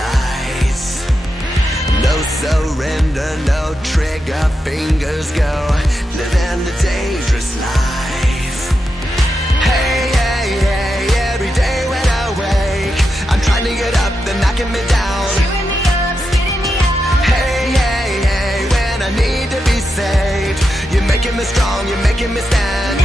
sights. No surrender, no trigger, fingers go, living the dangerous life. Hey, hey, hey, every day when I wake, I'm trying to get up, they're knocking me down. Hey, hey, hey, when I need to be saved, you're making me strong, you're making me stand.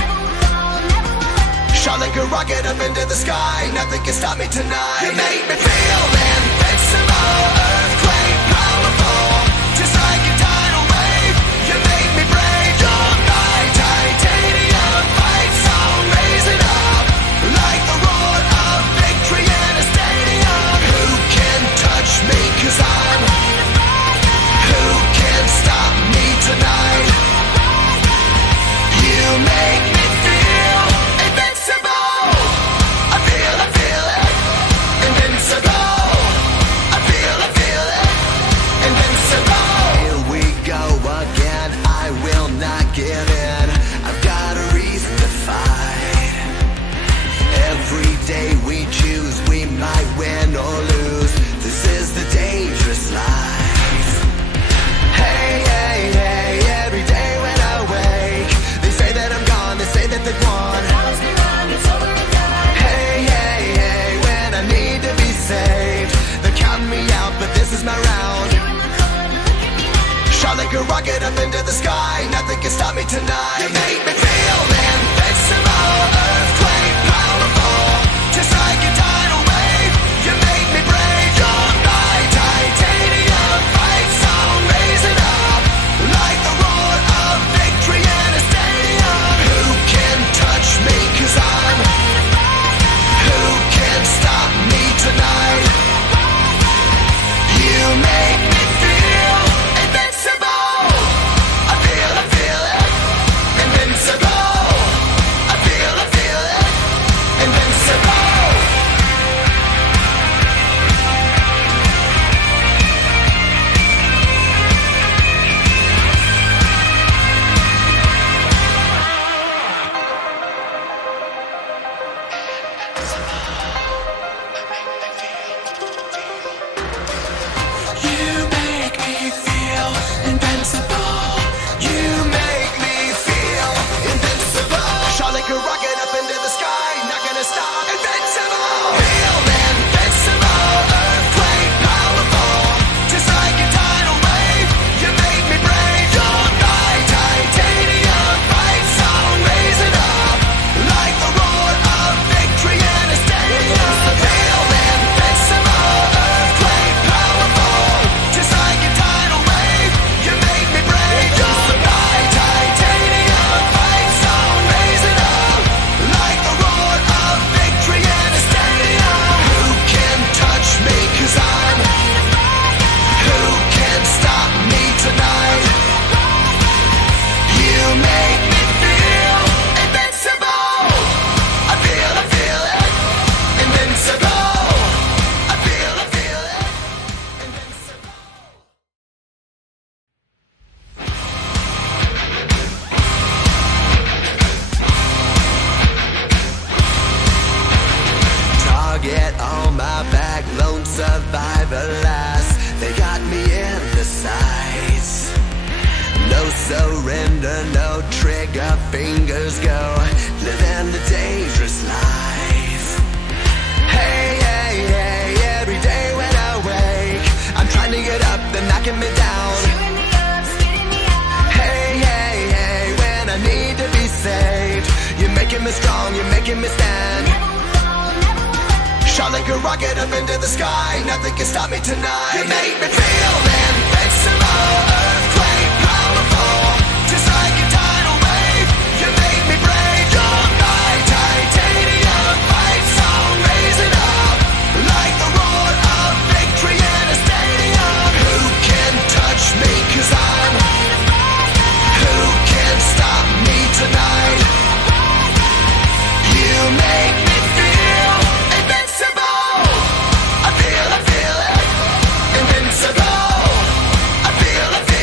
Shot like a rocket up into the sky, nothing can stop me tonight. You make me feel invincible, earthquake powerful, just like a tidal wave. You make me brave, you're my titanium fight song. Raise it up, like the roar of victory in a stadium. Who can touch me, 'cause I'm who can stop me tonight? You make me feel invincible. I feel it, invincible. I feel it, invincible. Here we go again, I will not give in. I've got a reason to fight. Every day we choose, we might win or lose. This is the dangerous life. Hey, hey, hey, every day when I wake, they say that I'm gone, they say that they've won. Hey, hey, hey, when I need to be saved, they're counting me out, but this is my round. Shot like a rocket up into the sky, nothing can stop me tonight. You make me feel invincible, earthquake powerful, just like a tidal wave. You make me brave, you're my titanium fight song. Raise it up, like the roar of victory in a stadium. Who can touch me, 'cause I'm who can stop me tonight? You make me feel invincible. I feel it, invincible. I feel it, invincible. You make me feel invincible. You make me feel invincible. Shot like a rocket up into the sky, not gonna stop. Invincible. Feel invincible, earthquake powerful, just like a tidal wave. You make me brave, you're my titanium fight song. Raise it up, like the roar of victory in a stadium. Feel invincible, earthquake powerful, just like a tidal wave. You make me brave, you're my titanium fight song. Raise it up, like the roar of victory in a stadium. Who can touch me, 'cause I'm who can stop me tonight? You make me feel invincible. I feel it, invincible. I feel it, invincible. Target on my back, lone survivor last. They got me in the sights. No surrender, no trigger, fingers go, living the dangerous life. Hey, hey, hey, every day when I wake, I'm trying to get up, they're knocking me down. Hey, hey, hey, when I need to be saved, you're making me strong, you're making me stand. Shot like a rocket up into the sky, nothing can stop me tonight. You make me feel invincible, earthquake powerful, just like a tidal wave. You make me brave, you're my titanium fight song. Raise it up, like the roar of victory in a stadium. Who can touch me, 'cause I'm who can stop me tonight? You make me feel invincible. I feel it, invincible. I feel it.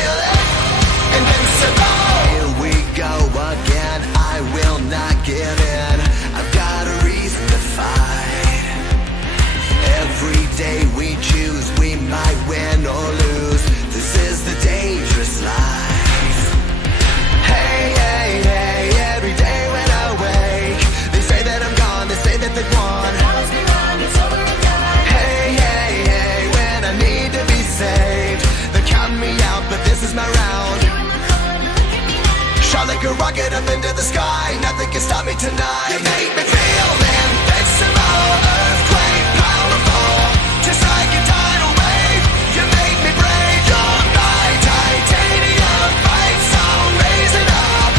a rocket up into the sky. Nothing can stop me tonight. You make me feel invincible, earthquake powerful, just like a tidal wave. You make me brave. You're my titanium fight song, raise it up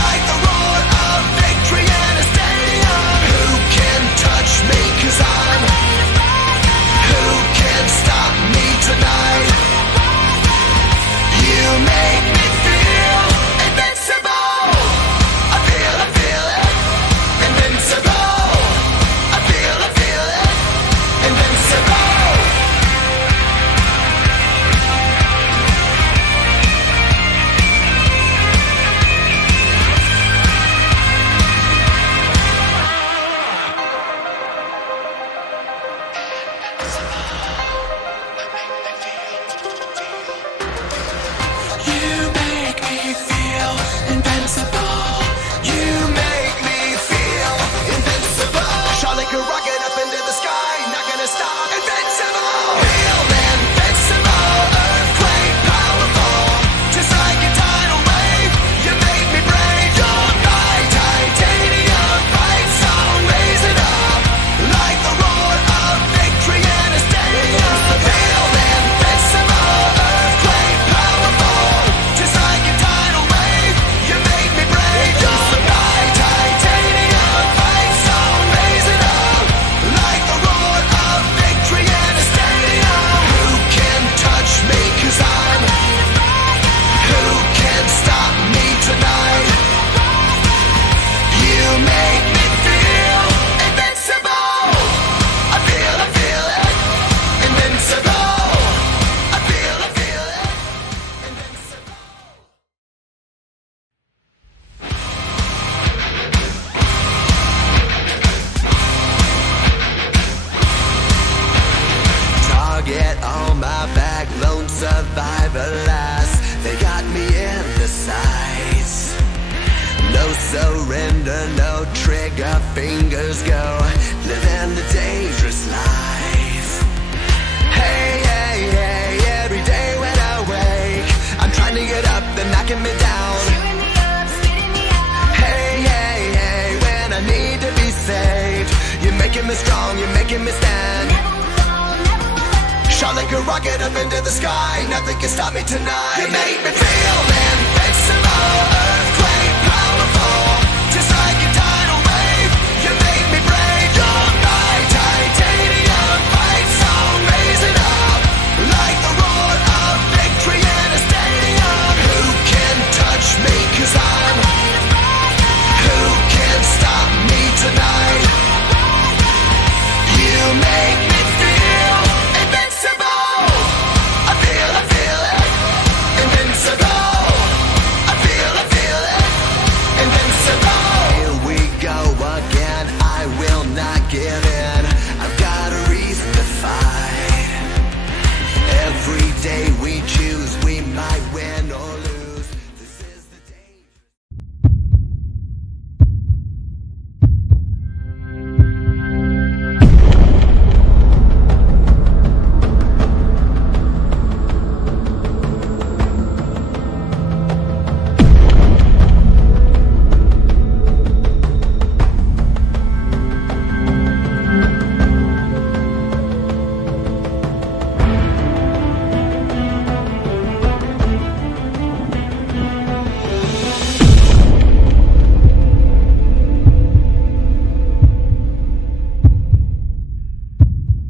like the roar of victory in a stadium. Who can touch me? 'Cause I'm. Who can stop me tonight? You make me feel invincible. I feel it, invincible. I feel it, invincible. You make me feel invincible. You make me feel invincible. Shot like a rocket up into the sky, not gonna stop. Invincible. Feel invincible, earthquake powerful, just like a tidal wave. You make me brave. You're my titanium fight song, raise it up like the roar of victory in a stadium. Feel invincible, earthquake powerful, just like a tidal wave. You make me brave. You're my titanium fight song, raise it up like the roar of victory in a stadium. Who can touch me? 'Cause I'm. Who can stop me tonight? You make me feel invincible. I feel it, invincible. I feel it, invincible. Target on my back, lone survivor last. They got me in the sights. No surrender, no trigger, fingers go. Living the dangerous life. Hey, hey, hey, every day when I wake, I'm trying to get up, they're knocking me down. Hey, hey, hey, when I need to be saved, you're making me strong, you're making me stand. Shot like a rocket up into the sky, nothing can stop me tonight. You make me feel invincible,